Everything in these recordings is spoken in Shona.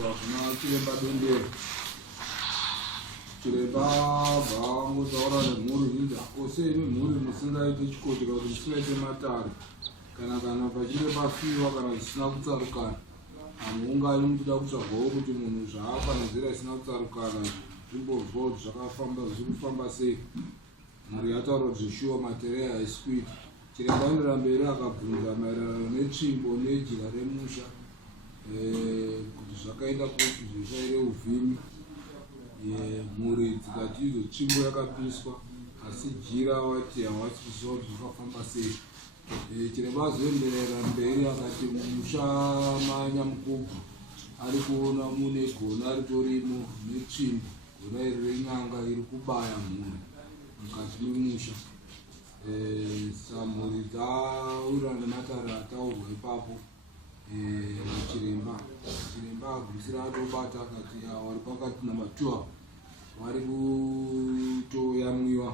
kudzidziswa kuna chiremba dondero. Chiremba vangotaura nemhuri zvinzi akose imi mhuri musingaite chikoti kana kuti musingaite matare kana pachinge pafiwa kana zvisina kutsarukana, hamuungani muchida kutsvagawo kuti munhu zvaafa nenzira isina kutsarukana zvimbobvawo kuti zvakafamba zviri kufamba sei. Mhuri yataura kuti zvishuwa matere haisi kuita. Chiremba anoenda mberi akabvunza maererano netsvimbo nejira remusha kuti zvakaita kuti zvishaire uvhimi. Mhuri dzikati idzo tsvimbo yakapiswa asi jira wati hawasi kuziva kuti zvakafamba sei. Chiremba azoenderera mberi akati mumusha manyamukobva ari kuona mune gona ritorimo netsvimbo, gona iri renyanga iri kubaya mhuri mukati memusha. Samhuri dzawirirana nematare ataurwa ipapo. Chiremba agumisira atobata akati wari pakati namba 12 vari kutoyamwiwa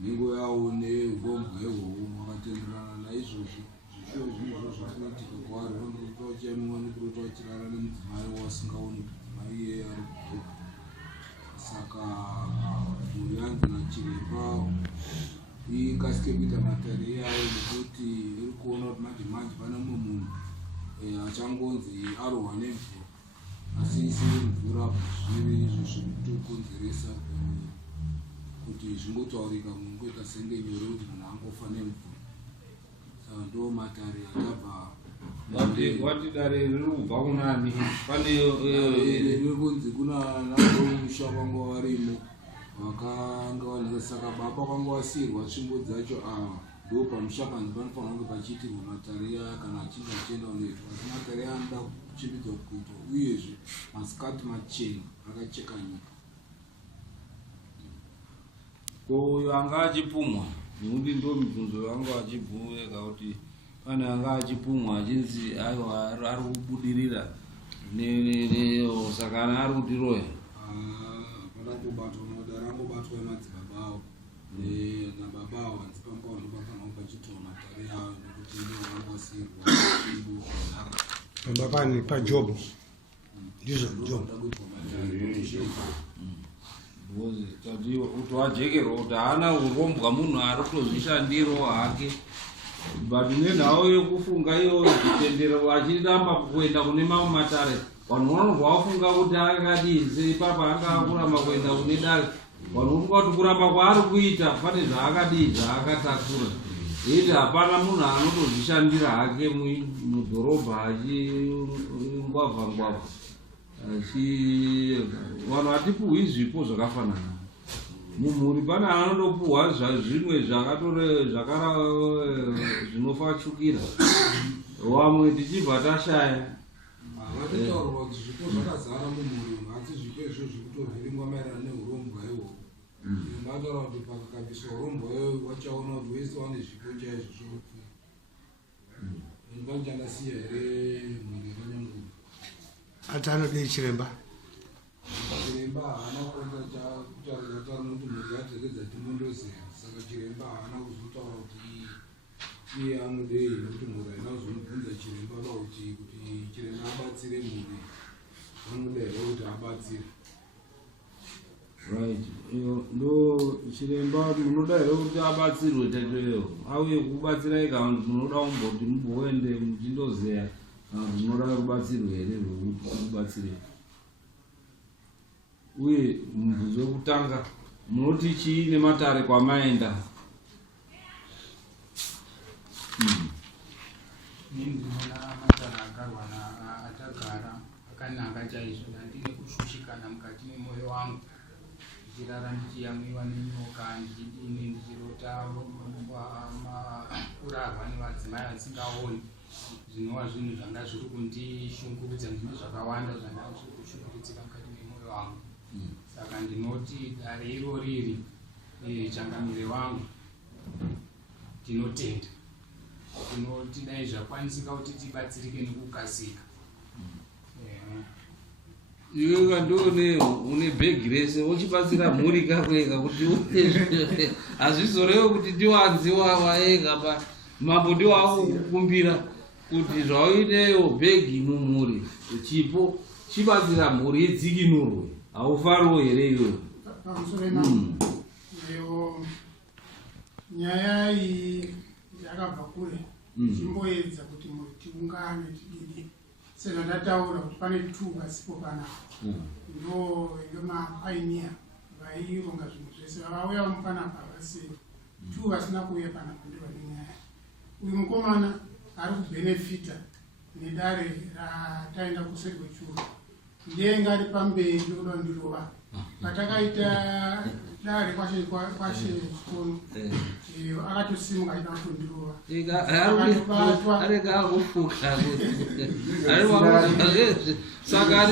nhengo yawo neurombwa ihwohwo vakatenderana naizvozvo. Zvishuwo zvinhu zvazvakuitika kwavari vandokuta vachiyamwiwa nekuta vachirara nemudzimai wasingaoni kuti mai iyeye ari kubhuka. Saka mhuri yanzi nachiremba ikasike kuita matare iyayo nekuti iri kuona kuti manje manje pane mumwe munhu achangonzi arohwa nemvura asi isiri mvura zviri izvo zvinotokonzeresa kuti zvingotaurika munhu ngoita senge nyore kuti munhu angofa nemvura. Saka ndo matare akabva wati dare riri kubva kunani? Pane riri kunzi kuna namusha kwanga varimo vakanga vanhira. Saka baba kwanga vasiyirwa tsvimbo dzacho ndo pamusha panzi panofanira kunge pachiitirwa matare aya kana achinge achienda unoitwa. Asi matare aya anoda kuchimbidzwa kuitwa uyezve masikati machena akacheka nyika. Uyo anga achipumhwa nekuti ndo mibvunzo vanga vachibvunza kuti pane anga achipumhwa achinzi aiwa ari kubudirira saka ana ari kutiroya. Hapana kubatwa nodara angobatwa nemadzibaba avo nababa avo hanzi pamba vanobafanira kupachitora matare avo nekuti ndo vangosiyirwa pamba pani pajobo ndizvo jobo kuti wajekerwa kuti haana urombwa munhu ari kutozvishandiro hake. But nenhau yekufunga iyo zvitendero achiramba kuenda kune mamwe matare, vanhu vanobva vafunga kuti akadii seipapa anga kuramba kuenda kune dare. Vanhu vofunga kuti kuramba kwaari kuita pane zvaakadii zvaakatakura. Iti hapana munhu anotozvishandira hake mudhorobha achingwavha-ngwavha. Vanhu hatipuhwi zvipo zvakafanana. Mumhuri pane anotopuhwa zvimwe zvinofachukira, vamwe tichibva tashaya. Vatotaurwa kuti zvipo zvakazara mumhuri asi zvipo izvo zvikutovhiringwa maererano neurombwa ihwohwo. Vatotaura kuti pakakabiswa urombwa iwoyo vachaona kuti wese wane zvipo chaizvo zvokupfuura. Vachandasiya here mhuri yekanyanguva? ati anodei chiremba? Chiremba haana kuita kutaura kuti mhuri yadzokedza timondozeya. Saka chiremba haana kuzotaura kuti iye anodei nekuti mhuri haina kuzomubvunza chiremba kuti chiremba abatsire mhuri vanoda here kuti abatsire. Right. Ndo chiremba munoda here kuti abatsirwe teteyo auye kubatsira ega munoda kumboti mumboende muchindozeya kana munoda kubatsirwa here rwekuti kubatsire. Uye mubvunzo wekutanga munoti chii nematare kwamaenda? Ndinoona matare agarwa atagara akanaka chaizvo. Handine kushushikana mukati memwoyo wangu ndichirara ndichiyamwiwa nenyoka ndichidini ndichirota kurarwa nevadzimai vasingaoni. Zvinova zvinhu zvanga zviri kundishungurudza. Ndine zvakawanda zvanga zviri kushungurudzika mukati memwoyo wangu. Saka ndinoti dare iro riri changamire wangu tinotenda. Tinoti dai zvakwanisika kuti tibatsirike nekukasika. Iwe ndone une bhegi rese uchibatsira mhuri kakwega kuti hazvizorevo kuti ndiwanziwa waega pa mambo ndiwo akukumbira kuti zvauineyo bhegi mumhuri chipo chibatsira mhuri yedzikinurwe haufariwo here iyoyo? Nyaya iyi yakabva kure chimboedza kuti mhuri tiungane tidii sezvo ndataura kuti pane 2 vasipo panapa ndo mapioneer vaironga zvinhu zvese vauya mupanapa vasi 2 vasina kuuya panapa ndo vane nyaya. Uyu mukomana ari kubhenefita nedare rataenda kuseri kwechuru ndenga ari pamberi ndokuda ndirova patakaita dare kwashe chikono akatosimuka achida kutondirova arega akufuka saka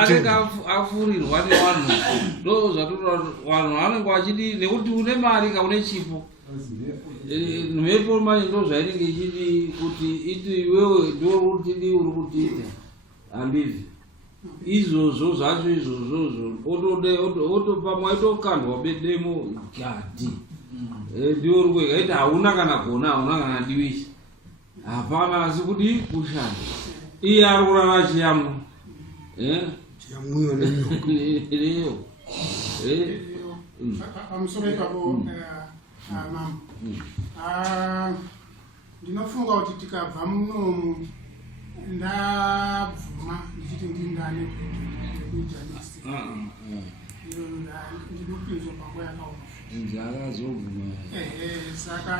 arega afurirwa nevanhu ndo zvatoa vanhu vanenge vachidi nekuti une mari kaune chipo neMhepo manje ndo zvainenge ichidi kuti iti iwewe ndo rutidi uri kutiita handizvi izvozvo zvacho izvozvozvo pamwe aitokandwa bedemo gadhi ndiwo rukwega iti hauna kana gona hauna kana diwisi hapana asi kuti kushanda iye ari kurara chiyamwa chiyamwiyo neyo pamusoro ipapo mambo ndinofunga kuti tikabva munomu ndabvuma ndichiti ndindane kuita ndinopinzwa panguva yakaoma saka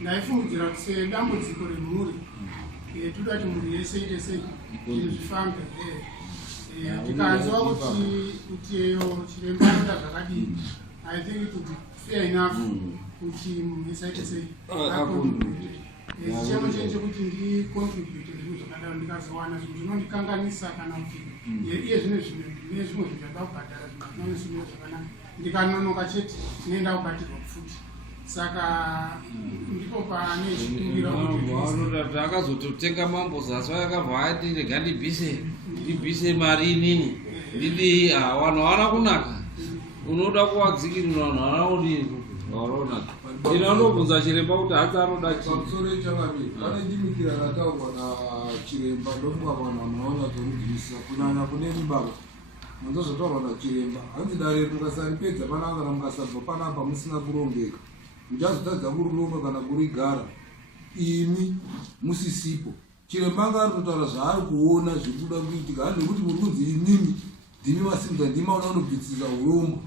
ndaifungidzira kuti sedambudziko remhuri toda kuti mhuri yese ite sei zvinhu zvifambe tikanzwa kuti chiremba anoda zvakadini I think it would be fair enough kuti munhu yese aite sei chichemo chenje kuti ndicontribute zvinhu zvakadaro ndikazowana zvinhu zvinondikanganisa kana kuti iye zvine zvimwe zvinhu zvada kubhadhara zvinhu zvakanaka ndikanonoka chete ndinoenda kubatirwa futi saka ndipo pane chikumbira kuti akazototenga mambo zasi akabva ati rega ndibvise mari inini ndidii vanhu havana kunaka unoda kuvadzikinura vanhu havana kudii varonaka ino anobvunza chiremba kuti hati anoda pamusoro echavaviri pane dimikira rataurwa nachiremba ndokuva vanhu vanonyatsorudzisa kunyanya kune mibaba manzozvataurwa nachiremba hanzi dare mukasaripedza panapa kana mukasabva panapa musina kurongeka muchazotadza kurironga kana kurigara imi musisipo. Chiremba anga ari kutaura zvaari kuona zviri kuda kuitika handi nekuti muri kunzi inini ndimi vasimudza ndima unanobvitsisa urombwa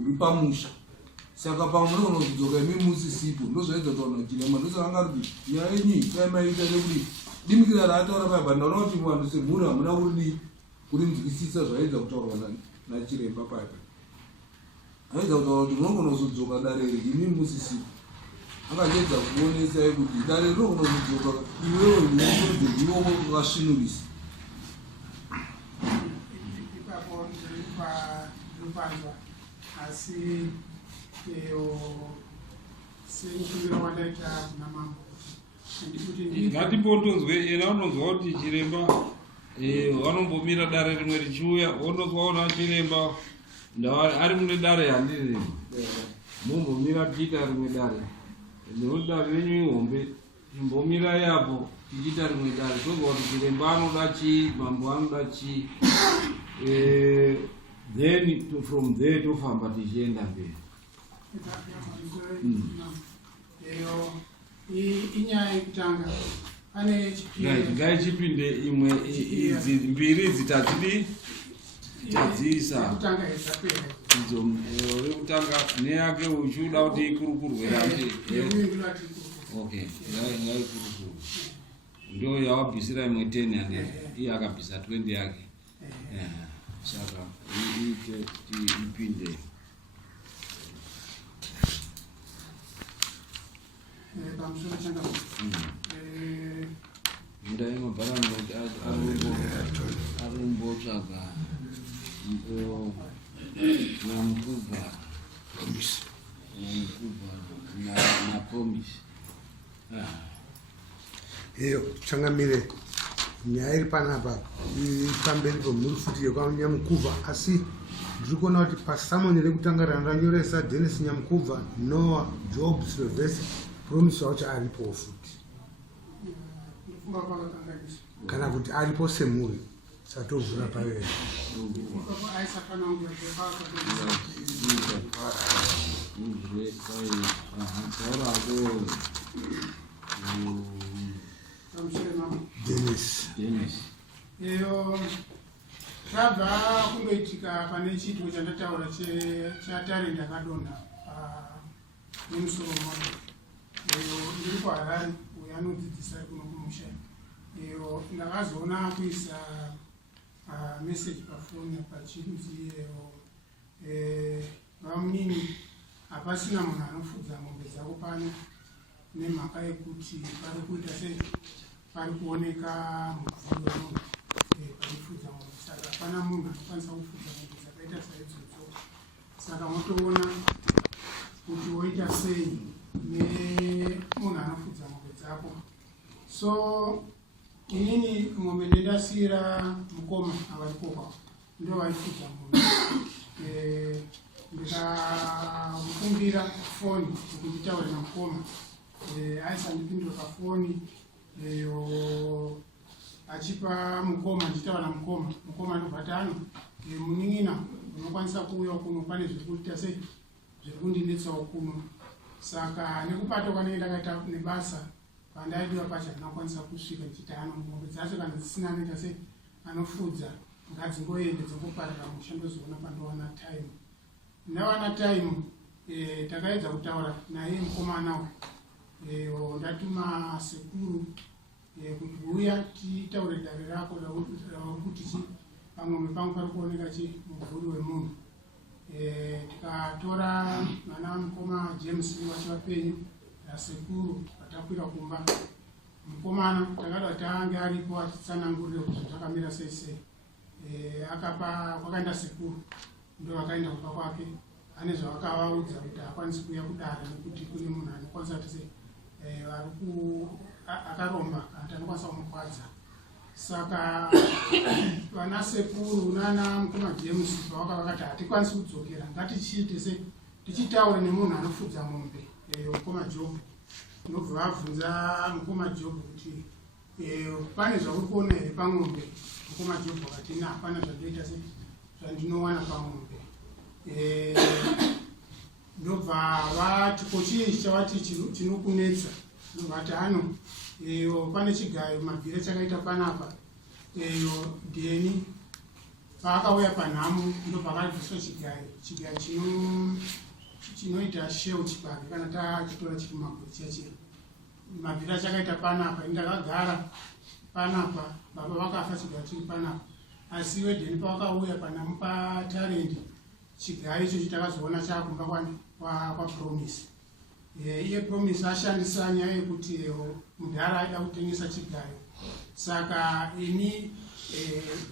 uri pamusha saka pamwe munogona kuzodzoka imi musisipo ndozvaidza kutaura nachiremba ndosaka anga ari kuti nyaya yenyu daimaita nekuti dimikira raataura paya ndaona kuti vanhu semhuri hamuna kurinzwisisa zvaidza kutaurwa nachiremba paya aidza kutaura kuti munogona kuzodzoka dare iri imi musisipo angajedza kuonesai kuti dare rinogona kudzoka iwewe ndiwo wakasvinurisa ipapo ndiripanzwa asi semushumiro wadaita kuna mambo ngatimbondonzwe ena unonzwa kuti chiremba vanombomira dare rimwe richiuya wondozwaona chiremba ari mune dare handiri mombomira tiita rimwe dare nekuti dare renyu ihombe timbomira yapo tichiita rimwe dare tozwa kuti chiremba anoda chii mambo anoda chii then from there tofamba tichienda mberi. Inyaya yekutanga pane ngai chipinde imwe idzi mbiri dzitadzidi tadziisa idzo rekutanga neyake uchiuda kuti ikurukurwera kuti okay ngai kurukuru ndio yawabvisira imwe 10 yake iye akabvisa 20 yake saka iite ipinde pamusoro changa ndai mabharano arumbotsvaga namukubva napromisi iyo changamire nyaya iri panapa pamberi pemhuri futi yekwanyamukubva asi ndiri kuona kuti pasamoni rekutanga randanyoresa Dennis Nyamukubva Noah Job Sylvester promisi wacho aripo futi kana kuti aripo semhuri satovhura paveri aisafana kunge Dennis. Iyo zvabva kungoitika pane chiitiko chandataura chatalent Akadonha nemusoro mwacho. Iyo ndiri kuHarare uyo anodzidzisa kuno kumusha. Iyo ndakazoona kuisa message pafoni pachinzi vamunini hapasina munhu anofudza mombe dzako pano nemhaka yekuti pari kuita sei pari kuoneka mubvuri wemunhu parifudza mombe, saka hapana munhu anokwanisa kufudza mombe dzakaita saidzodzo. Saka motoona kuti woita sei nemunhu anofudza mombe dzako. So inini mombe ndendasiyira mukoma avarikopa ndo vaifudza mombe. Ndikamukumbira foni kuti nditaure namukoma, aisandipindura pafoni achipa mukoma ndichitaura namukoma. Mukoma ndobva tano munin'ina unokwanisa kuuya kuno, pane zviri kuita sei zviri kundinetsawo kuno. Saka nekupato kwanenge ndakaita nebasa pandaidiwa pacho ndinokwanisa kusvika ndichiti mombe dzacho kana dzisina anoita sei anofudza ngadzingoende dzingoparira musha ndozoona pandowana time. Ndawana time takaedza kutaura naye mukomana uyo, ndatuma sekuru kuti uya titaure dare rako kuti pamwe pangu pari kuoneka mubvuri wemunhu. Tikatora mwana mukoma James wachivapenyu nasekuru vatakwira kumba. Mukomana takada tange aripo atitsanangurire kuti zvakamira sei sei. Akapa kwakaenda sekuru ndo vakaenda kupa kwake, ane zvavakavaudza kuti hakwanisi kuuya kudare nekuti kune munhu anokwanisa kuti sei akaromba kana anokwanisa kumukwadza. Saka vana sekuru nana mukoma James pavakavakati hatikwanisi kudzokera, ngatichiite sei tichitaure nemunhu anofudza mombe, mukoma Job. Ndobva vabvunza mukoma Job kuti pane zvauri kuona here pamombe. Mukoma Job akati ina hapana zvandoita sei zvandinowana pamombe. Ndobva vati kochii chavati chinokunetsa. Ndobvati hano pane chigayo mabvire chakaita panapa. Dheni paakauya panhamo ndobva akabviswa chigayo chinoita sheu chibage kana tachitora chiri mumaguri chachira. Mabvire achakaita panapa, ndakagara panapa, baba vakafa chigayo chiri panapa. Asi wedheni pavakauya panhamo patalent chigayo ichochi takazoona chaakumba kwaPromise. Iye Promise ashandisa nyaya yekuti mudhara aida kutengesa chigayo. Saka ini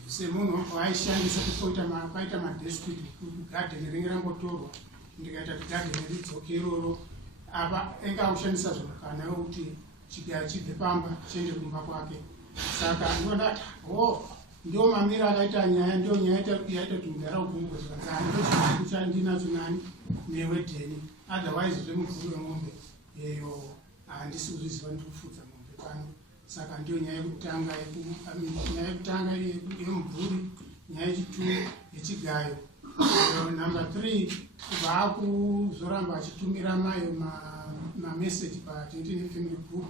semunhu waaishandisa paita madeskwiti gadheni ringe rangotorwa ndikaita kuti gadheni ridzoke iroro. Apa engaushandisa zvakana wekuti chigayo chibve pamba chiende kumba kwake. Saka ndodati ndio mamira akaita nyaya, ndio nyaya yaita kuti mudhara ukumbuke zvakanzani ndochandinacho nani newedheni. Otherwise zvemubvuri wemombe handisi kuzviziva ndikufudza mombe pano. Saka ndio nyaya yekutanga yemubvuri, nyaya yechitatu yechigayo. Number 3 kubva kuzoramba achitumira mayo mameseji patiniti nefamily group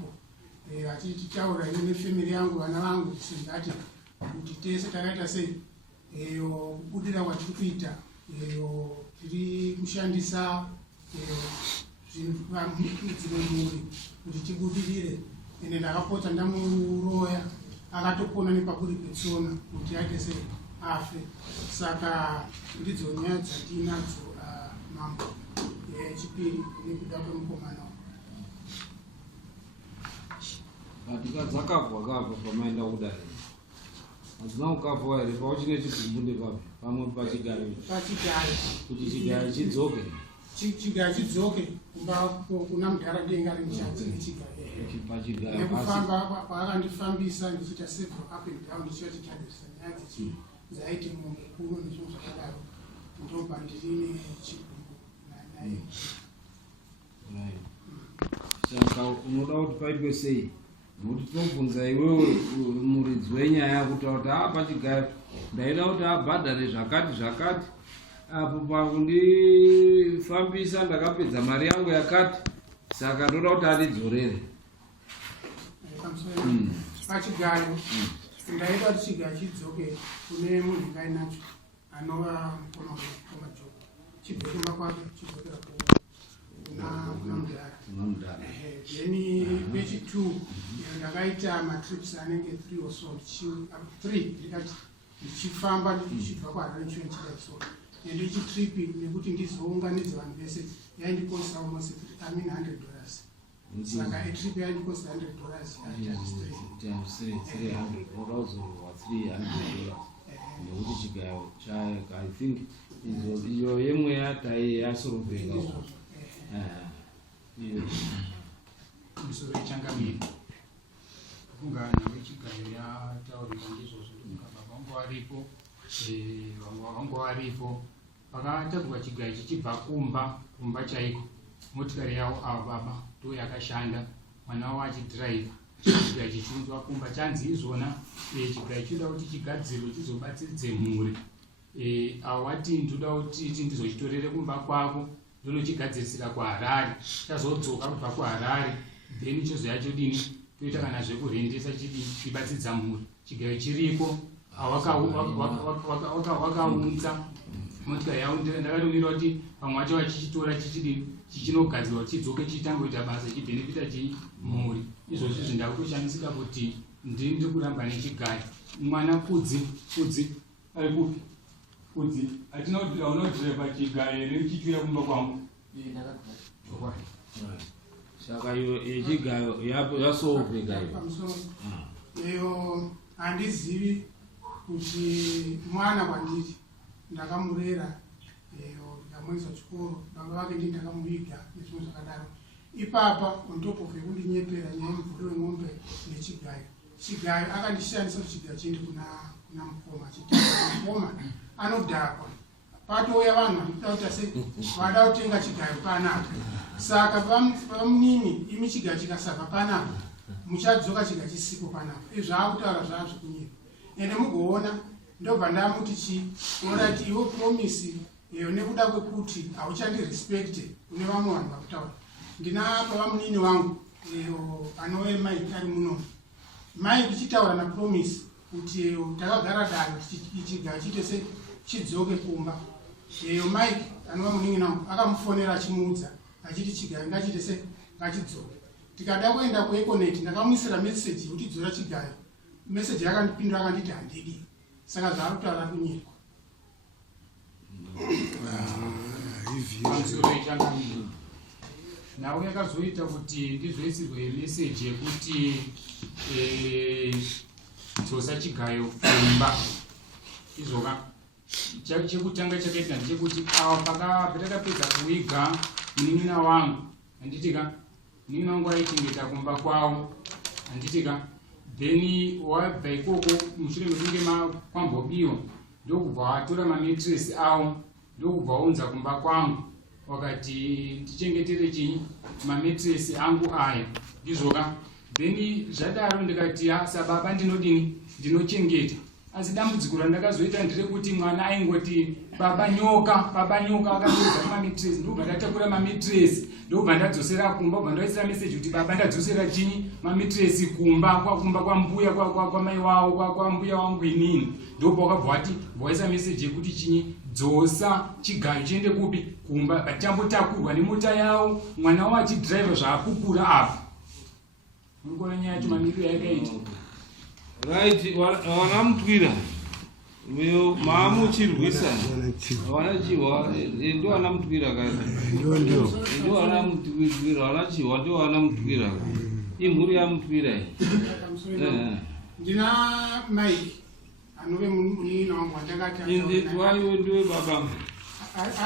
achititaura ine nefamily yangu, vana vangu singati kuti tese takaita sei kubudira kwatiri kuita tiri kushandisa dzimwe mhuri kuti tibudirire. Ende ndakapota ndamuroya akatopona nepaburi petsona kuti aite sei afe. Saka ndidzo nyaya dzatinadzo mambo. Chipiri nekuda kwemukomana katika dzakabva kabva pamaenda kudare hazina ukabva here pauchine chigumbude papi pamwe pachigayo kuti chigayo chidzoke kumba kuna mudhara denga rimushanzi nechigayo. Nekufamba kwaakandifambisa ndichiita several up and down ndichivatitarisisa nyaya dzaiti mombe kuno nezvinhu zvakadaro. Ndobva ndiri chigumbu naye. Saka unoda kuti paitwe sei nokuti tinobvunza iwewe muridzi wenyaya kutaura kuti pachigayo ndaida kuti abhadhare zvakati apo pakundifambisa ndakapedza mari yangu yakati saka ndoda kuti adidzorere pachigayo ndaida kuti chigayo chidzoke kune munhu ngainacho anova mukoma wemajogo chibve kumba kwake chidzokera kuna mudhara then pechi2 ndakaita matrips anenge 3 or so 3 ndikati ndichifamba ndichibva kwaharare ndichienda so ende chitrip nekuti ndizounganidza vanhu vese yaindikosta almost $100 saka etrip yaindikosta $100 nekuti chigayo chayo I think iyo yemwe yasorovheka misoro yechangamiri kungana wechigayo yataurika ndizvozvo vangu varipo vangu varipo pakatakurwa chigayo chichibva kumba chaiko motikari yavo ava baba ndo yakashanda mwana wavo achidhiraivha chigayo chichiunzwa kumba chanzi izvona chigayo chinoda kuti chigadzirwe chizobatsiridze mhuri awati ndoda kuti ndizochitorere kumba kwako ndonochigadzirisira kuharare chazodzoka kubva kuharare then chozoya chodini toita kana zvekurendesa chibatsiridza mhuri chigayo chiriko wakaunza motikari yavo ndakatomira kuti pamwe wacho vachichitora chichinogadzirwa chidzoke chitangoita basa chibhenefita chimhuri izvozvi zvindakutoshandisika kuti ndiri kuramba nechigayo mwana kudzi ari kupi kudzi hatina kuti unodhirepa chigayo ere chichiuya kumba kwangu saka yechigayo yasoovhekayo iyo handizivi kuti mwana kwandiri ndakamurera ndikamuisa chikoro baba vake ndi ndakamuviga nezvimwe zvakadaro ipapa on top of yekundinyepera nyaya yemubvudo wemombe chigayo akandishandisa kuti chigayo chiende kuna mukoma mukoma anodhakwa patouya vanhu vanikuda kuti ase vada kutenga chigayo panapa saka pamunini imi chigayo chikasabva panapa muchadzoka chigayo chisipo panapa izvaakutaura zvazvo kunyika ende mugoona ndobva ndamuti chi orati iwe promisi nekuda kwekuti hauchandirespecte kune vamwe vanhu vakutaura ndinapa vamunini vangu anove mike ari muno mike ichitaura napromisi kuti takagara dano chigayo chiite chidzoke kumba mike anova munini wangu akamufonera achimuudza achiti chigayo ngachiite ngachidzoke tikada kuenda kueconet ndakamuisira meseji kuti dzora chigayo meseji yakandipindura akanditi handidi saka zvaakutaura kunyikwa pamusoro yechangamiri nawo yakazoita kuti ndizoisirwe meseji yekuti dzosa chigayo kumba izvoka chekutanga chakaita ndechekuti awa patakapedza kuiga munin'ina wangu handitika munin'ina wangu aichengeta kumba kwawo handitika then wabva ikoko mushure mekunge kwambobiwa ndokubva watora mametresi awo ndokubva waunza kumba kwangu wakati tichengetere chinyi mametresi angu aya ndizvoka then zvadaro ndikati sababa ndinodini ndinochengeta asi dambudziko randakazoita nderekuti mwana aingoti baba nyoka akazoudza mametresi ndobva ndatakura mametresi ndobva ndadzosera kumba bva ndaisira meseji kuti baba ndadzosera chinyi mametresi kumba kwambuya kwamai wavo kwambuya wangu inini ndobva wakabva wati vaisa meseji yekuti chinyi dzosa chigayo chiende kupi kumba vatambotakurwa nemota yavo mwana wavo achidhiraivha zvaakukura apa unokona nyaya yacho mamiriro yakaita right wana mutwira uyo maamuchirwisa wana chihwa ndo wana mutwira kaita ndo wana mutwira wana chihwa ndo wana mutwira imhuri yamutwira ndina mike anove munini wangu wandakatiwaiwe ndiwe baba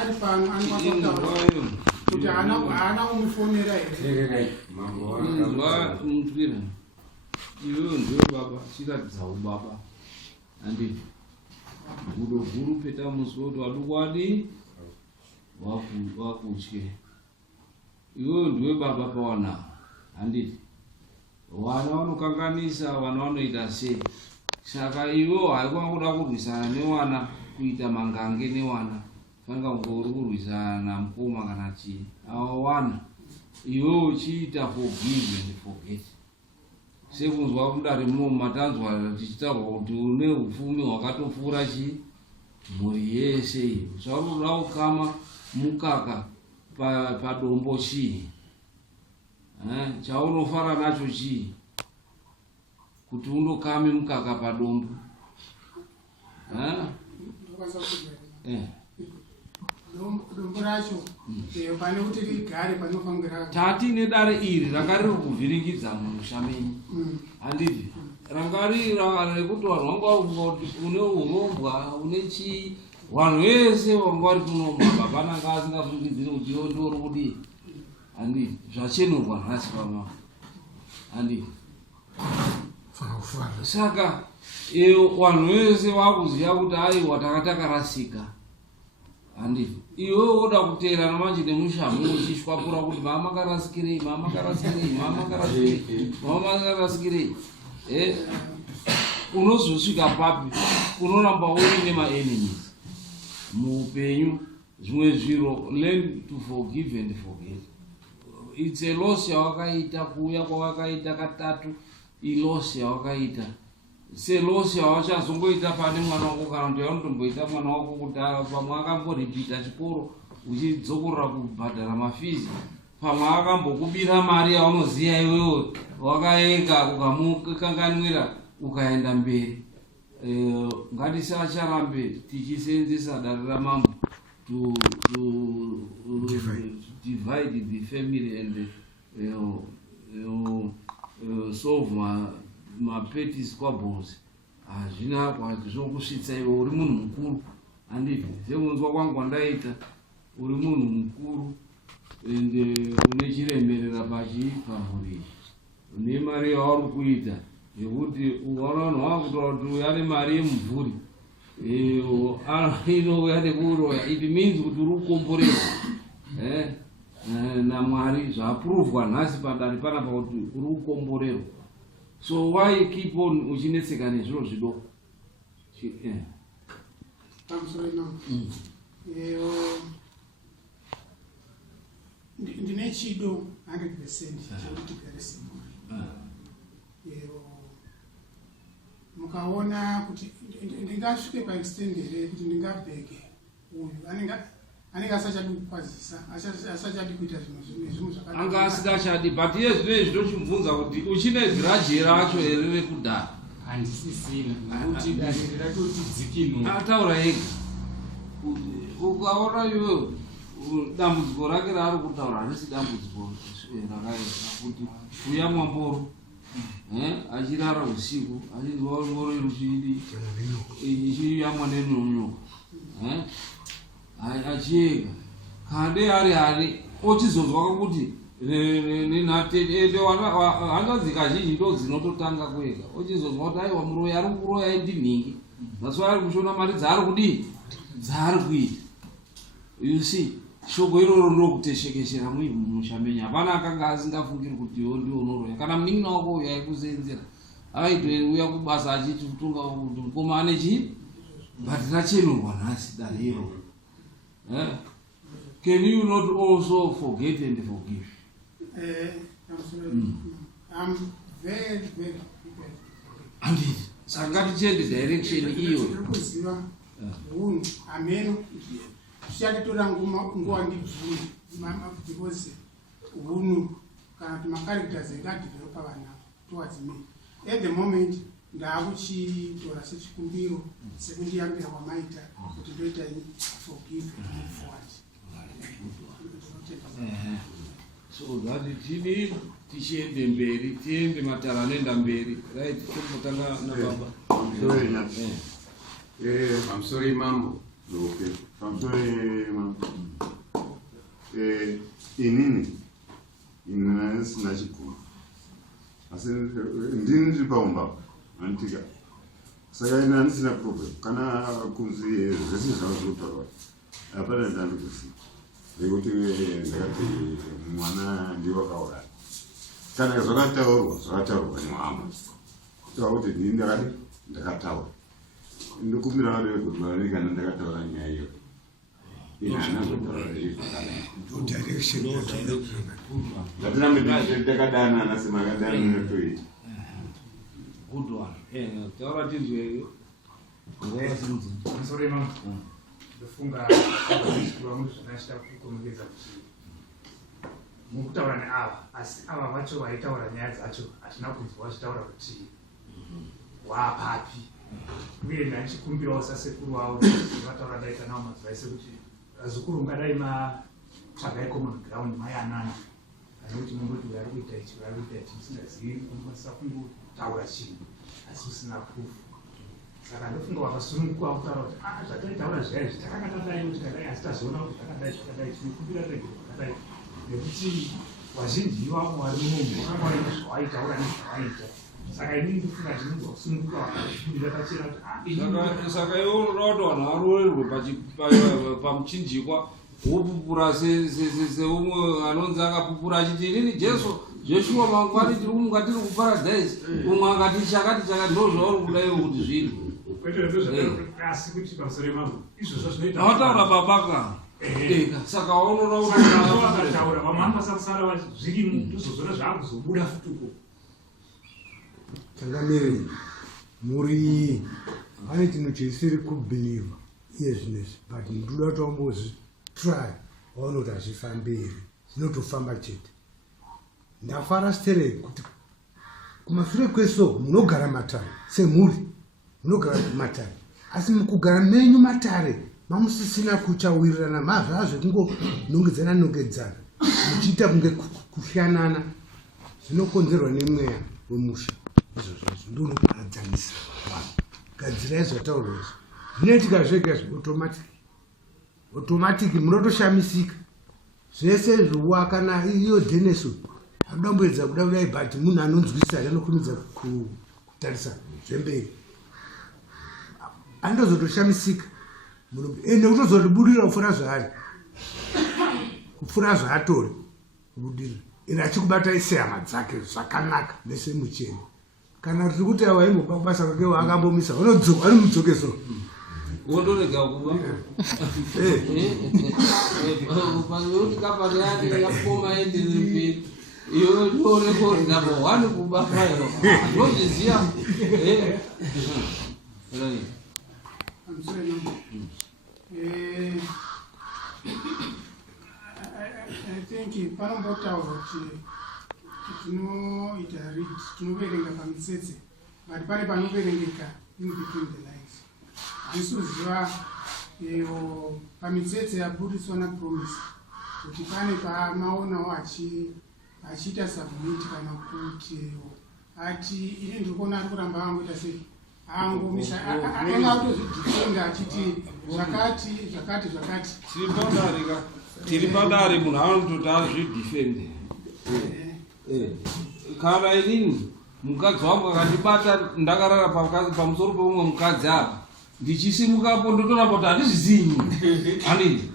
ari pano anikwakotaura kuti haana kumufonera here mutwira iwewe ndiwe baba chiratidzawo baba handiti gudo guru peta musi woti wadukwadi wakutye iwewe ndiwe baba pawana handiti Vana vanokanganisa, vana vanoita sei. Saka ivo haikuva kuda kurwisana nevana, kuita mangange nevana. Fanga uri kurwisana namukoma kana chii. Avo vana iwe uchiita forgive and forget. Sekunzwa kudare matanzwa tichitaurwa kuti une upfumi hwakatopfuura chii mhuri yese iyo. Zvakuda kukama mukaka padombo chii. Chaunofara nacho chii kuti undokame mukaka padombo. Dombo racho pane kuti rigare panofanira tati nedare iri ranga riri kuvhiringidza musha menyu handiti ranga riri rekuti vanhu vanga vakufunga kuti une urombwa une chii vanhu vese vanga vari kunomhamba pananga asingafungidziri kuti iwo ndori kudii handiti zvachenerwa nhasi pamama handiti saka vanhu vese vakuziva kuti aiwa takatakarasika handiti iwe woda kuteerana manje nemushamu uchishwapura kuti mamakarasikirei unozosvika papi unoramba uine maenemies muupenyu. Zvimwe zviro learn to forgive and forget. It's a loss yawakaita, kuuya kwawakaita katatu iloss yawakaita. Se loss yawachazongoita pane mwana wako kana kuti yaunotomboita mwana wako kudhara pamwe akamboripita chikoro uchidzokorera kubhadhara mafizi, pamwe akambokubira mari yaunoziya iwewe wakaeka ukamukanganwira ukaenda mberi. Ngatisacharambe tichiseenzesa dare ramambo to divide the family and solve mapetty squabbles. Hazvina zvokusvitsa iwe uri munhu mukuru handiti sekunzwa kwangu ndaita uri munhu mukuru ende une chiremerera pamhuri une mari yauri kuita yekuti vanhu vakutaura kuti uya nemari yemumvuri inouya nekuroya. It means kuti uri kukomboresa naMwari zvaapuruvwa nhasi padare panapa kuti uri kukomborerwa. So why keep on uchinetseka nezviro zvidoko? Ndine chido 100% chekuti tigare semhuri. Mukaona kuti ndingasvike paextend here kuti ndingabhege uyu anenge asachadi kukwazisa, asachadi kuita zvinhu zvakanaka. Anga asingachadi, but iye zvino zvinochimubvunza kuti uchine grudge racho here rekudhara. Handisisina nokuti dare ratoti dzikino. Ataura ega. Ukaona iwewe dambudziko rake raari kutaura harisi dambudziko rakaenda kuti uya mwamboro achirara usiku achinzwa ngoro iruchidi ichiyamwa nenonyoka achiega kande ari hari ochizonzwa kuti hanzvadzi kazhinji ndo dzinototanga kuega ochizonzwa kuti aiwa muroyi ari kuroya ndinhingi that's why ari kushona mari dzaari kudii dzaari kuita. You see, shoko iroro ndokuteshekeshera mushamenyi. Hapana akanga asingafungiri kuti iwo ndiwo unoroya. Kana munin'ina wako uya aikuseenzera aitouya kubasa achiti kutunga kuti mukoma ane chii but rachenerwa nhasi dare iroro. Can you not also forget and forgive? I'm very handiti saka ngatichende direction iyo. Kuziva unhu ameno zvichatitora nguva ndibvuri because hunhu kana kuti macharacters engadevelopa vana towards me. At the moment ndaakuchitora sechikumbiro sekundiyambira kwamaita kuti ndoita forgive and move forward. So that tini tichiende mberi, tiende matara nenda mberi. Right, tokutanga na baba. I'm sorry, Mambo. Okay. I'm sorry, Mambo. Inini sina chikuru. Asi ndini ndipaumba antika. Saka ina sina problem. Kana kunzi zvese zvazvotaura. Hapana ndandikusi. Ngekuti ndakati mwana ndiwakauraya. kana zvakataurwa nemama taura kuti ndini ndakataura ndokumbira vado vegurumari kana ndakataura nyaya iyo ndatinamtakadana nasemakadana toita good one taura tizweyo Sorry, Mom. Ndofunga vamwe zvakashita kukomekeza kuti mukutaura neava asi ava vacho vaitaura nyaya dzacho hatina kunzwa vachitaura kuti waapapi uye ndachikumbirawo sasekuru vavo vataura dai kanawo madzivai sekuti azukuru ngadai matsvagai common ground mayanana kana kuti mungoti uri ari kuita ichi uri ari kuita ichi musingazivi unokwanisa kungotaura chinhu asi usina proof. Saka ndofunga wakasununguka kutaura kuti zvataitaura zvaya izvi takakatadai kuti kadai asi tazoona kuti zvakadai zvakadai tinokubira rege zvakadai nekuti vazhinji vavo vari munhu vakanga vaine zvavaitaura nezvavaita. Saka inini ndofunga tinonzi wakusununguka wakazvifundira pachena kuti saka iwo unoda kuti vanhu varoverwe pamuchinjikwa wopupura seumwe anonzi akapupura achiti inini Jesu zveshuwa mangwani tiri kumuka tiri kuparadhaisi umwe akati chakati chakati ndo zvauri kudaiwo kuti zviri asi kuti pamusoro mangu izvozvo zvinoita avataura babaka saka waunoda kutaura vamwe vasasara zvirimo ndozozvona zvaakuzobuda futuko changamiri muri pane chinhu chisiri kubhiliva iye zvinezvi but ndoda kuti wambozvitry waona kuti hazvifambiri zvinotofamba chete. Ndafara stere kuti kumashure kweso munogara matare semhuri munogara matare asi mukugara menyu matare mamusisina kuchawirirana mazvazvo kungonongedzana muchiita kunge kuhyanana zvinokonzerwa nemweya wemusha. Izvozvo ndonoparadzanisa vanhu gadzirai zvataurwa izvi zvinoitika zvega automatic munotoshamisika zvese zvowa kana iyo Dennis adamboedza kuda kudai but munhu anonzwisisa anokumidza kutarisa zvemberi andozotoshamisika ende kutozotibudira kupfura zvaatori kubudira ende achikubata ise hama dzake zvakanaka nesemucheni kana tiri kuti awaimboba kubasa kwake waakambomisa anomudzokeso wondorega kuba pazvoti yapoma endiripi iyo ndorekodi number 1 kuba fayo ndozviziya I think panombotaura kuti tinoita read tinoverenga pamitsetse but pane panoverengeka in between the lines. Handisuziva pamitsetse yabudiswa naPromise kuti pane pamaonawo achiita submit kana kuti ati ini ndiri kuona ari kuramba angoita sei angomisa anga kutozvidifenda achiti zvakati tiri padare munhu anototi azvidifende kana inini mukadzi wangu akandibata ndakarara pamusoro peumwe mukadzi apa ndichisimukapo ndotoramba kuti handizvizinyi hanini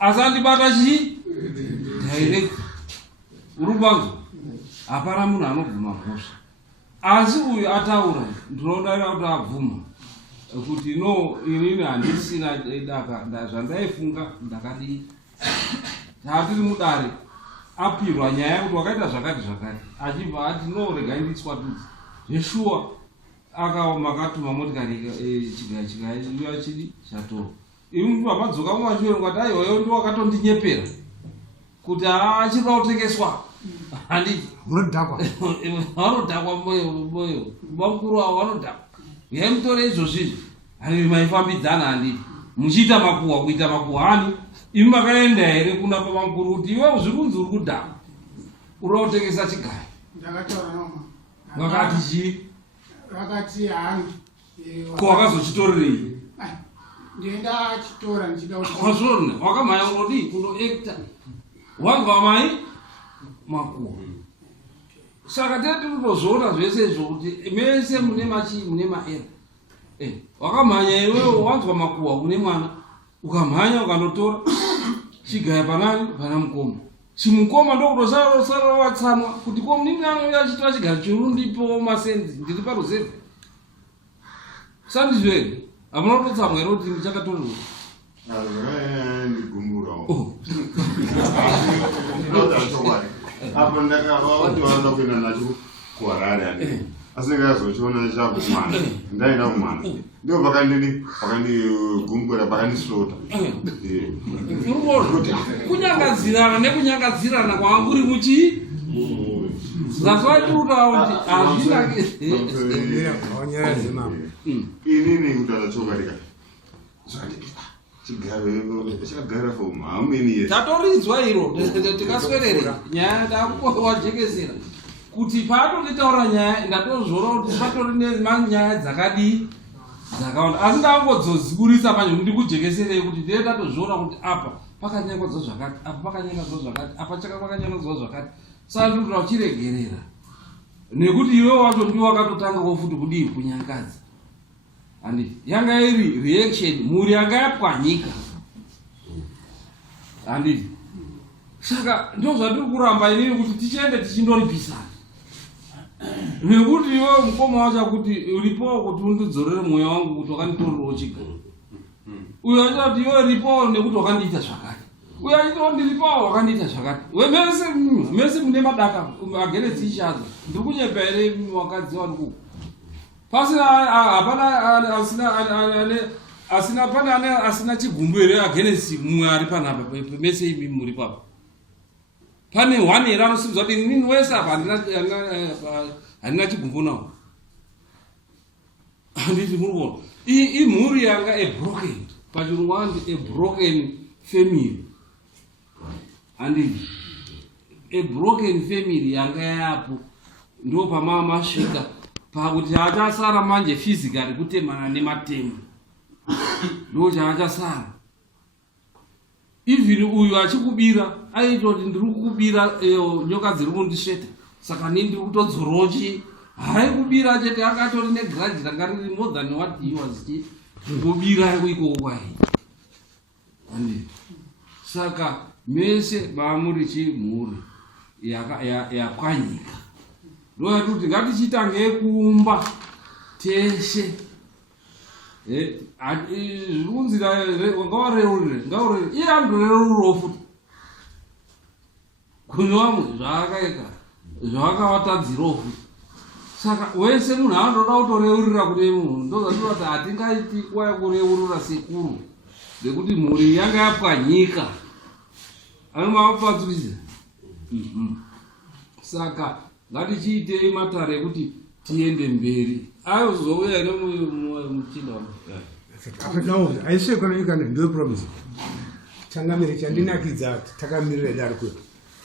asi andibata chii direct urubanzo hapana munhu anobvuma mhosva asi uyu ataura ndinodarira kuti abvuma kuti no inini handisina daka zvandaifunga ndakadii hatiri mudare apirwa nyaya yekuti wakaita zvakati achibva ati no regai nditswatudzi zveshuwa akamakatuma motikari chigaya chidi chatorwa imi pamadzoka mumashure ngati aihoyo ndo wakatondinyephera kuti achirwa kutengeswa handiti vanodhakwa moyo vamukuru wavo vanodhakwa yaimutore izvozvizvi hani maifambidzana handiti muchiita makuhwa kuita makuhani imi makaenda here kuna pamamukuru kuti iwe zviri kunzi uri kudhakwa uri kutengesa chigaya ndakataura noma vakati chii vakati hangi ko wakazochitorerei ndenda chitora ndichida kuti wazvona wakamhanya unodii kunoekta wanga mai makuhwa saka tete totozviona zvese izvo kuti mese mune machii mune maera wakamhanya iwewo wanzwa makuhwa kune mwana ukamhanya ukandotora chigaya panani pana mukoma chimukoma ndokutosara watsamwa kuti ko mningi anouya achitora chigaro chirundipo masenzi ndiri paruzevha sandizvere hamuna kutotsamwa ero kuti chakatorwa ndigumburawo apo ndakavavativaona kuenda nacho kuharare asi ndingazochiona chakumwana ndaenda kumwana ndo pakanigumbura pakandislota kunyangadzirana nekunyangadzirana kwanguri muchi zvazvaitirawo kuti inini kutaura chokarika chakagara for how many years tatoridzwa iro tikaswerere nyaya ndakuvajekesera kuti paatonditaura nyaya ndatozvora kuti patori nenyaya dzakadii dzakawanda asi ndangodzozigurisa manje ndikujekeserei kuti ndee ndatozviona kuti apa pakanyangadzwa zvakati apa pakanyangadzwa zvakati apa pakanyangadzwa zvakati saka ndikutoda uchiregerera nekuti iwe wacho ndiwe wakatotanga futi kudii kunyangadza handi yanga iri reaction muri yanga yapwanyika handi saka ndo zvandiri kuramba inini kuti tichiende tichindoripisana nekuti iwe mukoma wacho kuti uripo kuti undidzorere mwoyo wangu kuti wakanditorerawo chigaro uyo aita kuti iwe ripo nekuti wakandiita zvakati uyo aita kuti ndiripawo wakandiita zvakati mese mune madaka ageretsi ichazo ndiri kunyepa here wakadzi wangu pasina hapana pane asina chigumbu here agenesi mumwe ari panapa mese imi muri papa pane one here anosimudza kuti inini wese apa handina chigumbu nawo handiti muri kuona imhuri yanga abroken pachirungu andi abroken family handiti abroken family yanga yapo ndo pamamasvika pakuti achasara manje physically kutemana nematemo ndo chaachasara even uyu achikubira aita kuti ndiri kukubira nyoka dziri kundisveta saka nii ndiri kutodzorochi hai kubira chete akatori negrudge ranga riri more than what he was kubira ikoko kwai saka mese maamuri chimhuri yapwanyika ndoyati kuti ngatichitange kuumba teshe zvikunzira ngawareurire iye andorerurawo futi kune vamwe zvaakaeka zvakawatadzirawo futi saka wese munhu anoda kutoreurira kune munhu ndozvatinoda kuti hatingaiti kuva kureurura sekuru nekuti mhuri yanga yapwanyika anomavapatsuriza saka ngatichiitei matare ekuti tiende mberi ayozouya nemuchinda aisvekanaikana ndo promise changamire chandinakidza takamirira daro kuyo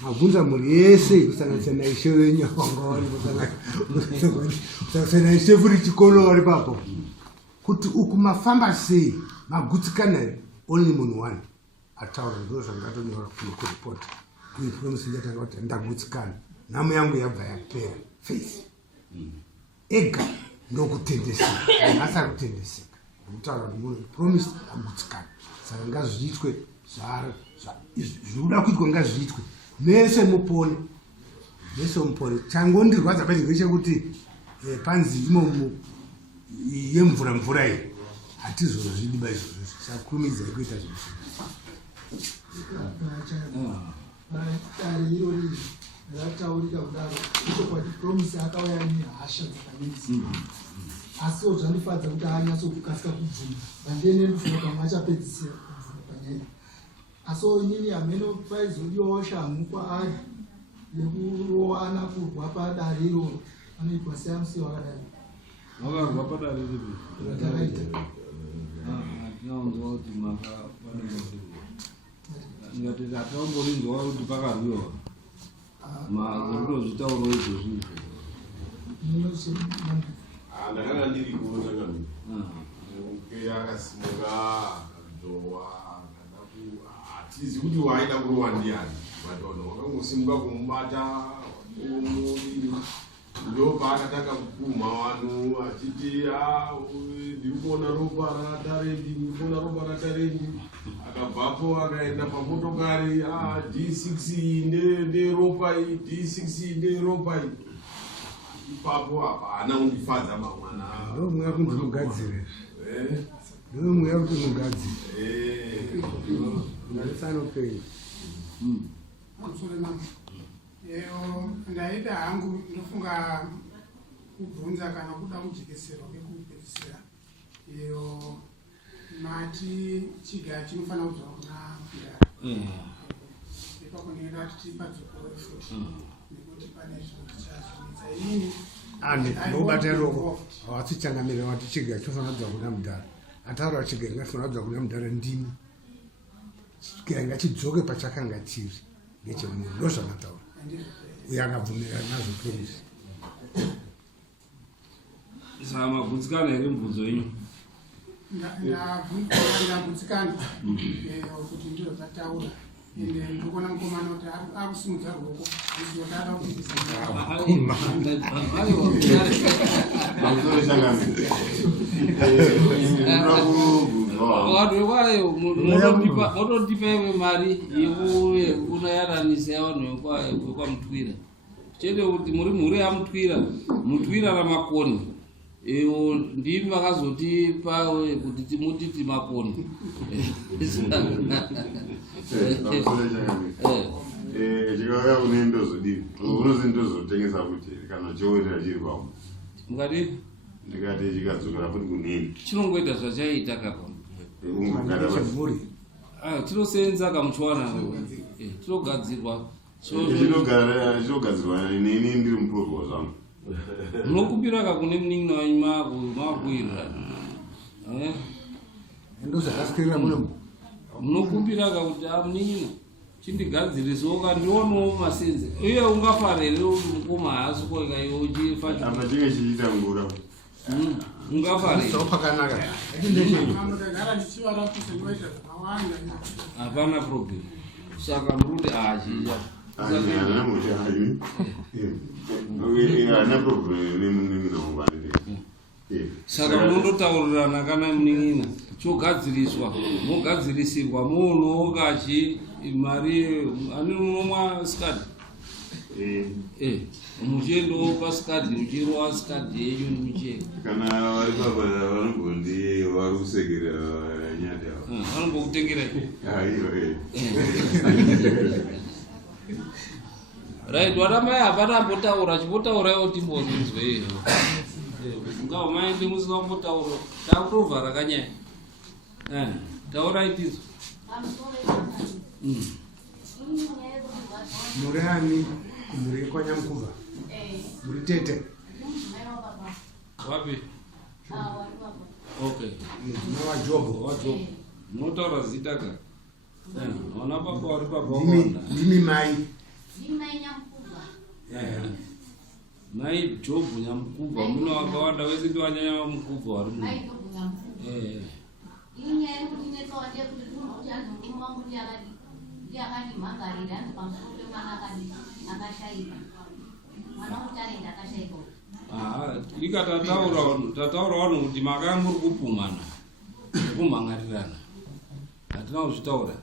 mabvunza mhuri yese kusanganisa naishe wenyu kusanganisa naishe furi chikolo vari papo kuti uku mafamba sei magutsikana only munhu one ataura ndo zvangatonyora kuripota uye promise ndatanga kuti ndagutsikana nhamo yangu yabva yapera face ega ndokutendeseka asari kutendeseka ndokutaura kuti munhu promise agutsikana saka ngazviitwe zvirikuda kuitwa ngazviitwe mese mupone changondirwadza pacho ngechekuti panzi imomo yemvura iyi hatizozvidiba izvozvo sakurumidzai kuita zvinhu dare irori rataurika kudaro ichokwadi promise akauya nehasha dzakanyadzisa asiwo zvandifadza kuti aanyatsokukasika kubvuma vandiene ndifuna pamwe achapedzisira kubvuma panyaya asiwo inini hameno paizodiwawo shangu kwaari yekurowana kurwa padare iroro anoitwa seamusi wakadai wakarwa padare ripi ratakaita atinaonzwa kuti ngatiti hataumborinzwa kuti pakarwiwa mazorutozvitauro izvozvi ndakanga ndiri kuotangamira muke akasimuka akadzowa hatizi kuti waida kurowa ndiani but vanhu vakangosimuka kumubata ndopaakatanga kupumha vanhu achiti ndiri kuona ropa ratarendi akabvapo akaenda pamotokari D6 nderopa iyi D6 nderopa iyi ipapo hapana kundifadza mamwana ndomweya kuti mugadzire ndomweya kuti mugadzire ngarisanopei ndaida hangu ndofunga kubvunza kana kuda kujekeserwa kwekupedzisira iyo mati chiga chinofanira kubva kuna kudare ipapo ndinoda kuti tipadzokore futi nekuti pane zvinhu tichazvinitsa inini ndobata roko hawatichangamira wati chiga chinofanira kubva kuna mudhara ataura chiga ingafanira kubva kuna mudhara ndimi chiga ingachidzoke pachakanga chiri ngechemunhu ndozvakataura uye akabvumira nazvo polisi saka mabvunzikana here mubvunzo yenyu ndabvunzikana kuti ndiro dzataura ende ndikuona mukomana kuti akusimudza ruoko isiotada wadwekwayo motondipa iwe mari yekunayaranisa yavanhu vekwamutwira chete kuti muri mhuri yamutwira reMakoni ndimi vakazotipa kuti timuti tiMakoni chikauya kune ndozodii unozi ndozotengesa kuti kana chowerera chiri pamo mukati ndikati chikadzokera futi kunini chinongoita zvachaita kapa tinosenza kamuchwana tinogadzirwa chinogadzirwa nini ndiri mupurwa zvangu munokumbira kakune munin'ina wanyu makuwirirana ndozvakasikirira muno munokumbira kakuti munin'ina chindigadzirisawo kandionawo masenze uye ungafarere kuti mukoma haasi koikaiwo uchifaa chinge chichiita ngura ungafarere hapana problem saka muruti achija saka munondotaurirana kana munin'ina chogadziriswa mogadzirisirwa munhu kachi mari ani unomwa skadi muchiendowo paskadi muchirowa skadi yenyu muchienda kana vari pabara vanongondi vari kusekera nyati avo vanongokutengerai right varamai hapana ambotaura chimbotauraiwo timbonzwe ngao maende musingambotaura takutovhara kanyaya taurai tizo muri ani muri kwanyamukubva muri tete wapi okay wajobho munotaura zita ka ona baba vari ndimi mai mai jobho nyamukubva muno vakawanda wese ndiwanyanya mukubva vari muno ika tataura vanhu kuti maka muri kupumhana nekumhangarirana hatina kuzvitaura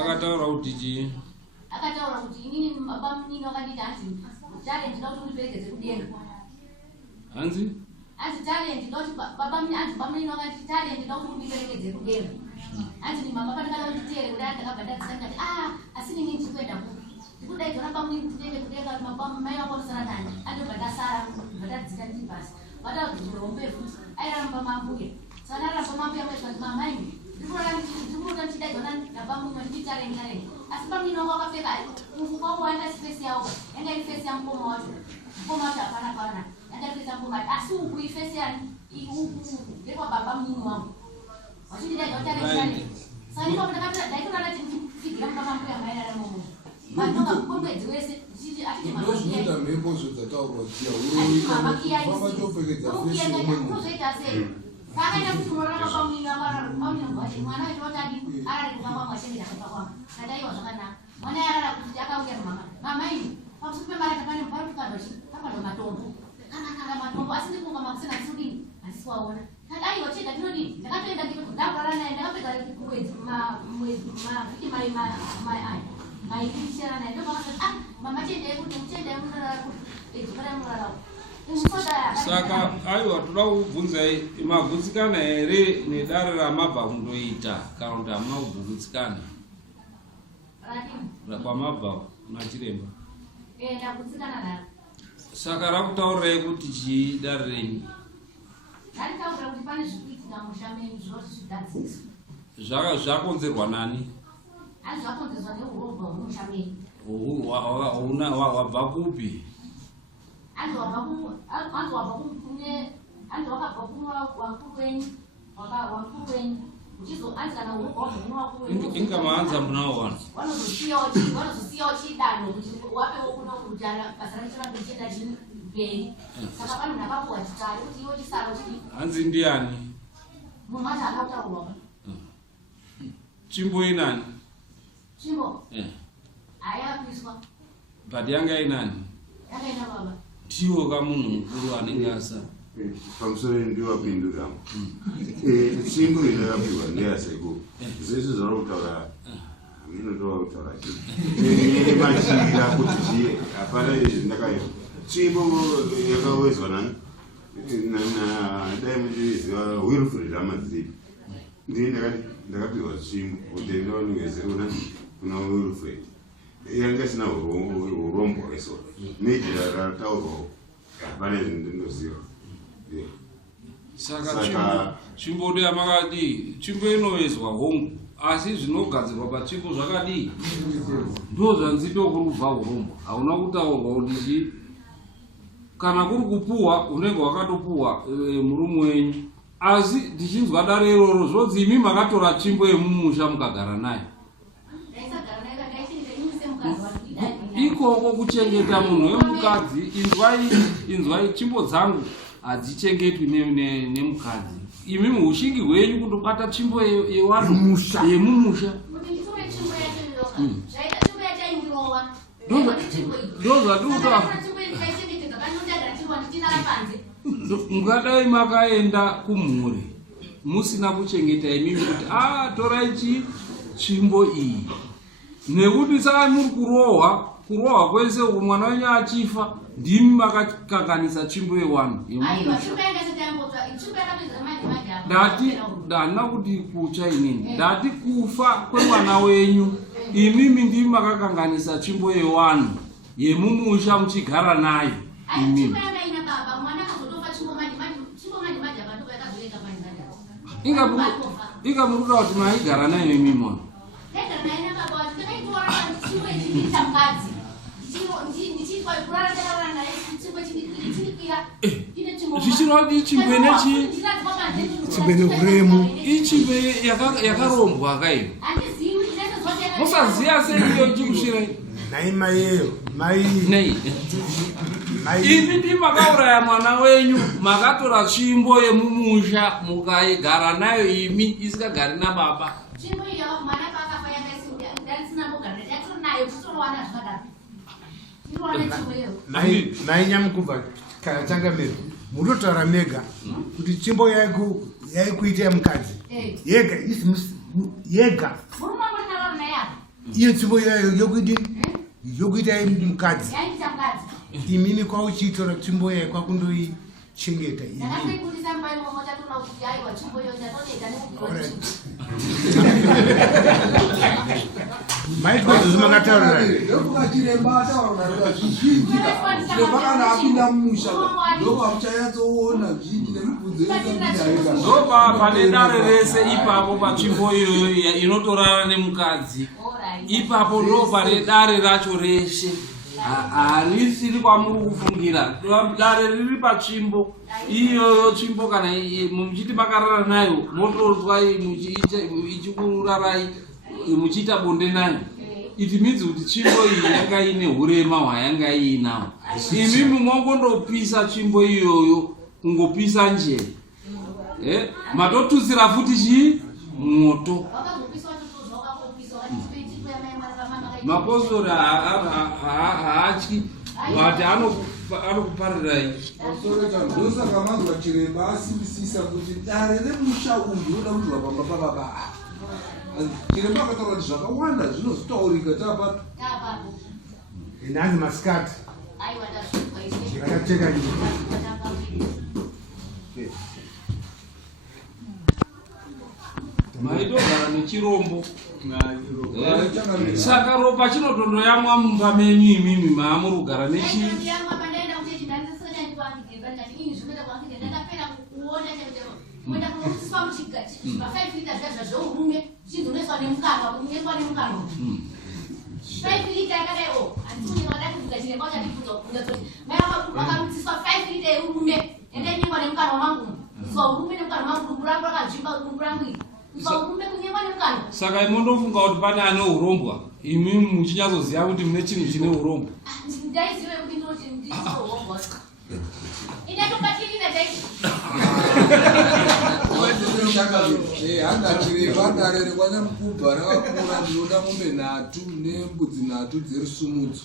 akataura kuti chii akataura kuti inini baba munini wakanditi hanzi talent ndauti undiperekedze kudenga hanzi talent ndauti baba munini wakanditi talent ndauti undiperekedze kudenga hanzi ni mama pandikada kunditeere kuti andakabva ndadzisa ndikati asi nini ndichikwenda kupi ndikudaidzona pamunini kutende kudenga mai wako ndosara nani andobva ndasara bva ndadzika ndiri pasi vataudzurombe futi airamba mambuya saka ndaramba mambuya maizvati mamaini ndikuroda ndichidaidzona napamunwe ndichitarengtarenge asi pamunini wako wakapfeka kwakuwanda sipesi yawo yanga iri fesi yamukoma wacho mukoma wacho hapana pana yanga iri fesi yamukoma wacho asi uku ifesi yani uku ndekwababa munini wangu wachindidaidzwa kutarengtarenge saka ipapo ndaitorada chindikufigira mupamambuya mairara momo vanonga mukombedzi wese ndichiti ndozvinoita mhepo zvodzataurwa dziya uroifamba topfekedza fesi umwe munhu Sakaenda kuti murarama pamwina mwana wachotadi arari kufamba mwachengeta kwakwa kataiwa zvakanaka mwana yarara kuti akauya mama ini pamusi pemarata pane pakadwa matombo kana matombo asi ndikunga makusena tisudini asi kwaona kadaiwa chega tinodini ndakatoenda ndakurara naye ndakapedza mwedzi maitishana naye ndopakasati mama chendei kuti muchendei murara kuti dzokana murarao. Saka aiwa toda kubvunzai mabvunzikana here nedare ramabva kundoita kana kuti hamuna kubvunzikana kwamabva nachiremba? Ndakutsikana naro. Saka rakutaurirai kuti chii dare renyu? Raritaurira kuti pane zvikuitika musha menyu zvinoti zvidadziswa. Zvakonzerwa nani? Ani zvakonzerwa neurombwa hwemusha menyu. Wabva kupi? Anzi wakabva kumwe wakuru wenyu uchizoanzi kana urombwa wazomwe wakuru wenyu ingamaanza munawo wanu vanozosiyawo chidano kuti wapewo kuno kuti basa rachiramba chienda chini mberi. Saka pane munhu akapuwa chitare kuti iwo chisaro chii. Hanzi ndiani? Munhu wacho akautaurwa. Chimbo inani? Chimbo ayakuiswa. But yanga inani? Yanga ina baba. Tiwo kamunhu mukuru anenge asa pamusoro ndiwapindura chimbo inakapiwa ndeyaseko zvese zvara kutaura minotova kutaura machira kuti zviye hapana izvi ndakaita chimbo yakawezwa nani dai muchiziva Wilfred amadziripi ndii ndakapiwa chimbo kuti ndinoniwezeruna kuna Wilfred yanga isina urombwa eso nejira rataurwawo hapana izvi ndinoziva. Saka chimbo yamakadi chimbo inowezwa hongu asi zvinogadzirwa pachimbo zvakadii ndo zvanzipe kuri kubva urombwa hauna kutaurwa kuti kana kuri kupuhwa unenge wakatopuhwa murume wenyu asi ndichinzwa dare iroro zvodzi imi makatora chimbo yemumusha mukagara naye ikoko kuchengeta munhu wemukadzi. Inzwai chimbo dzangu hadzichengetwi nemukadzi. Imi muushingi hwenyu kundobata chimbo yewanhu yemumusha. Ndozvatiuta mukadai makaenda kumhuri musina kuchengeta imimi kuti torai chimbo iyi nekuti saka muri kurohwa kwese uko mwana wenyu achifa ndimi makakanganisa chimbo yewanhu ndana kuti kucha inini ndati kufa kwemwana wenyu imimi ndimi makakanganisa chimbo yewanhu yemumusha muchigara naye imimi inga muri kuda kuti maigara naye imimi zvichirwadi chimbe nechi chimbe neuremu ichimbe yakarombwa kaiyo musaziya seiyo chikushirai nai maiyeyo nei imi ndi makauraya mwana wenyu makatora chimbo yemumusha mukaigara nayo imi isikagari nababa. nai nyamukubva kana changamiro mutotaura mega kuti chimbo yaikuita yemukadzi yega iyo chimbo yokuita yemukadzi imimi kwauchiitora chimbo yayo kwakundoichengeta maitwezvo makataurira ndokukachiremba ataurira zvizhinji ndopakana apinda mumusha ndopamuchanyatsoona zvizhinji nemibvunzo yeaika ndopa pane dare rese ipapo pachimbo iyoyo inotorara nemukadzi ipapo ndo pane dare racho reshe harisiri kwamuri kufungira dare riri pachimbo iyoyo chimbo kana muchiti makarara nayo motozwa ichikurarai muchiita bonde nayo it means kuti tsvimbo iyi yanga ine urema hwayanga iinawo. Imi mungongondopisa tsvimbo iyoyo kungopisa njere. Matotutsira futi chii moto. Mapostori haatyi vati anokuparira ndosaka manzwa chiremba asimbisisa kuti dare remusha uyu unoda kuti vababa pababa. Chiremba akataura kuti zvakawanda zvinozotaurika taapapo. Nani maskati akacheka maitogara nechirombo. Saka ropa chinotondoyamwa mumba menyu imimi maamurugara nechi saka imondofunga kuti pane ane urombwa, imi muchinyatsoziva kuti mune chinhu chine urombwa. Hangarire kwaNyamukubva rakakura ndinoda mombe 3 nembudzi 3 dzerusumudzi.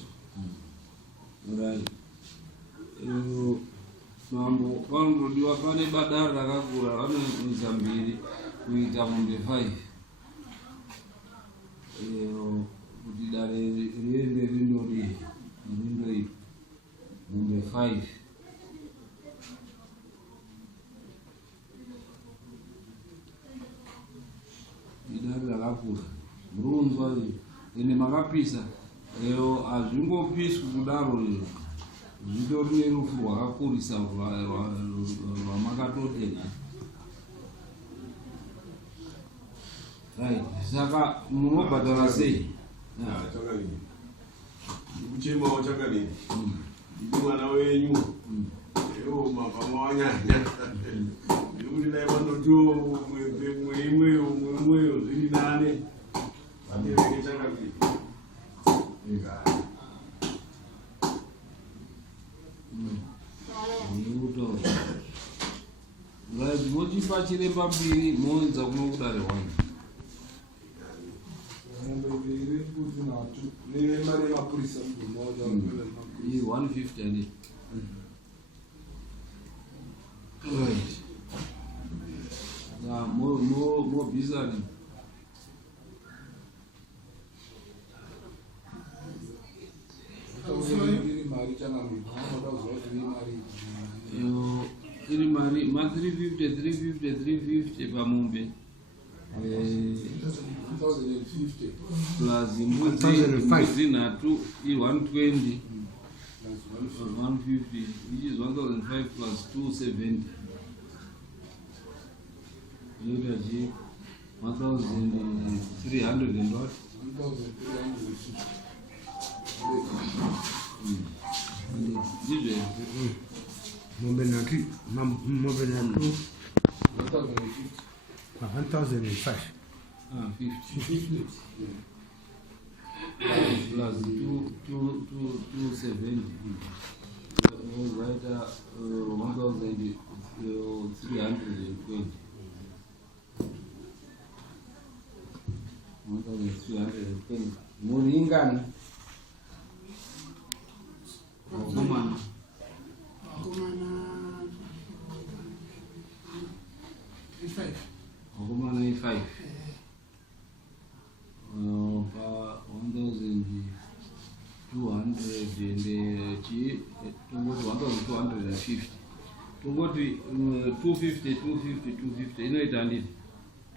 Mambo panondodiwa pane badara rakakura vanoisa 2 kuita mombe 5. Kuti dare riende rindori mombe 5. Idare rakakura murunzwa ene makapisa lero hazvingopiswi kudaro lero zvitori nerufu rwakakurisa rwamakatotena. Right, saka munobhadhara sei? Chakadini ndikuchemawo chakadini nditi mwana wenyu ewo mabhama wanyanya ndikuti dai vandotiwo mwemweyo zviri nane vatereke chakadini mochipa chiremba 2 moenza kuno kudare 1. Mombe 2 mbudzi 3 nemari yemapurisa moja 150 ane. Right. More bizarre. Iri mari ma 350 pamombe. 1050 plus mbudzi 3 120 150 which is 1005 plus 270 inoitachi 1300 and what? 1350 mombe 2 1005 50 plus 270 right 1320 1320 muringani wakomana wakomana 5 1250 tongoti 250 inoita handiti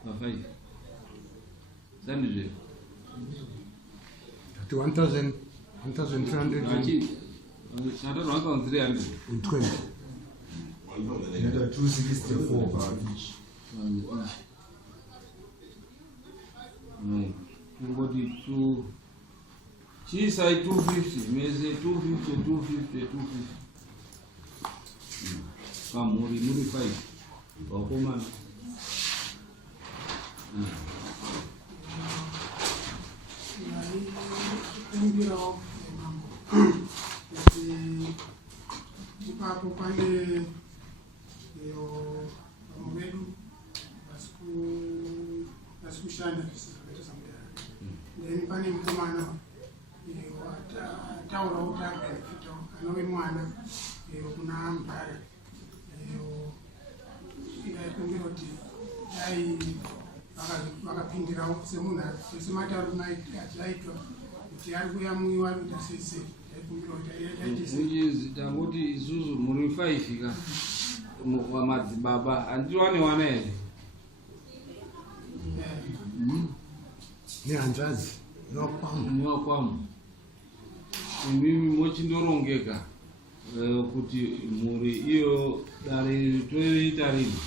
pa5 sandizve 1300 1320 kungoti chiisai 250 mese 250 pamhuri muri 5 vakomana ndaikumbirawo mambo kuti ipapo pane vamwe vedu vasi kushanda zvisizvakaita samudara, then pane mukomana taurawo kuti abenefita anove mwana kuna mudhara. Ndaikumbira kuti dai vakapindirawo semunhu sematauro achiaitwa kuti ari kuya muiwa ari kuita seise. Ndaikumbira kuti tangoti isusu muri 5 ka wamadzibaba handiwane wana here nehanzvadzi niwakwamu imimi mochindorongeka kuti muri iyo dare toita rini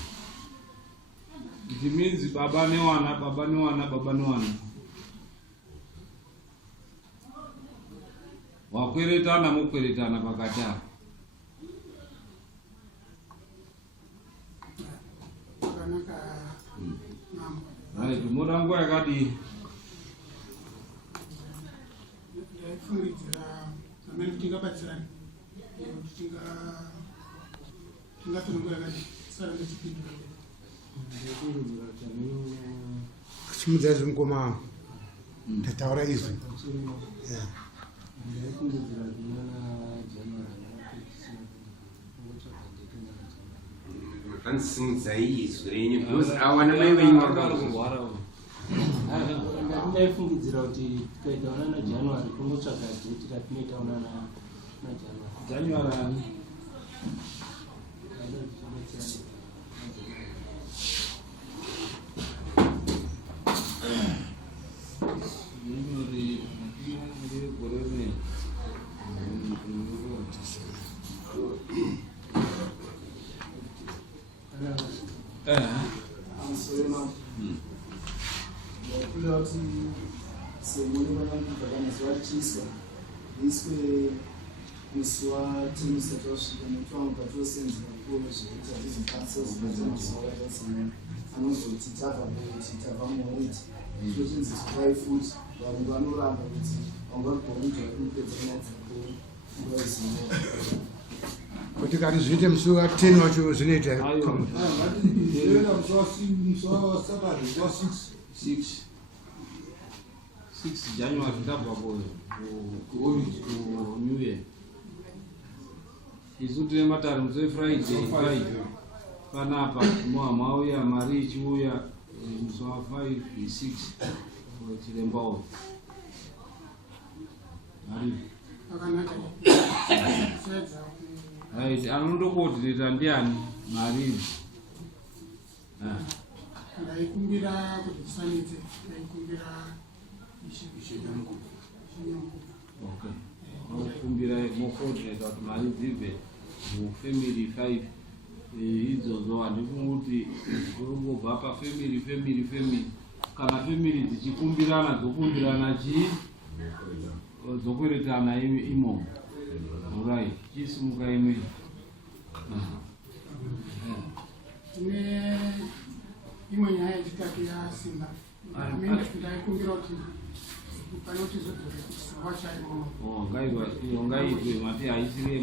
kuti minzi baba newana wakweretana mokweretana pakatara. Right, moda nguva yakadii? Ndaifungidzira amene tingabatsirani kuti tingatora nguva yakadii sara ndechipindura. chimudzaizi mukoma ndataura izvi ndaifungidzira kuti mwana January kanisimudzaiizwe because awana mai venyu vakarwara. ndaifungidzira kuti tikaitaura naJanuary kungotsvaga dheti ratinoitaura naJanuary. January ndaikumbira kuti semune vanamubva kana zuva richiiswa riiswe musi wa10 usati wasvika nekuti vamwe patiosenzera kuro zvekuti hatizokwanisa kuzobata mazuva akaita semune anozoti tabva kuti tabva muwiti zvochinziswai futi vanhu vanoramba kuti vangagouja kunopedza nyadzako nguva izino kuti kati zviite musi wa10 wacho zvinoita Ndinoenda musi waSaturday wa6 January ndabva ku New Year. Isu tine matare musi Friday 5 panapa mauya mari ichiuya musi wa5 6 chirembawo ari right anondokoordinata ndiani mari. Ndaikumbira kuti tisanidze, ndaikumbira okay, mokumbira mokoordinata kuti mari dzibve mufamily 5 idzodzo. Handifungi kuti zvirongobva pafamily kana family dzichikumbirana dzokumbirana chii dzokweretana imomo. Alright, chisimuka imwe. Tine imwe nyaya yechitatu yasimba. Ndaikumbira kuti pane kuti zodzore kuti zuva chaimo. Ngaitwe mati haisiri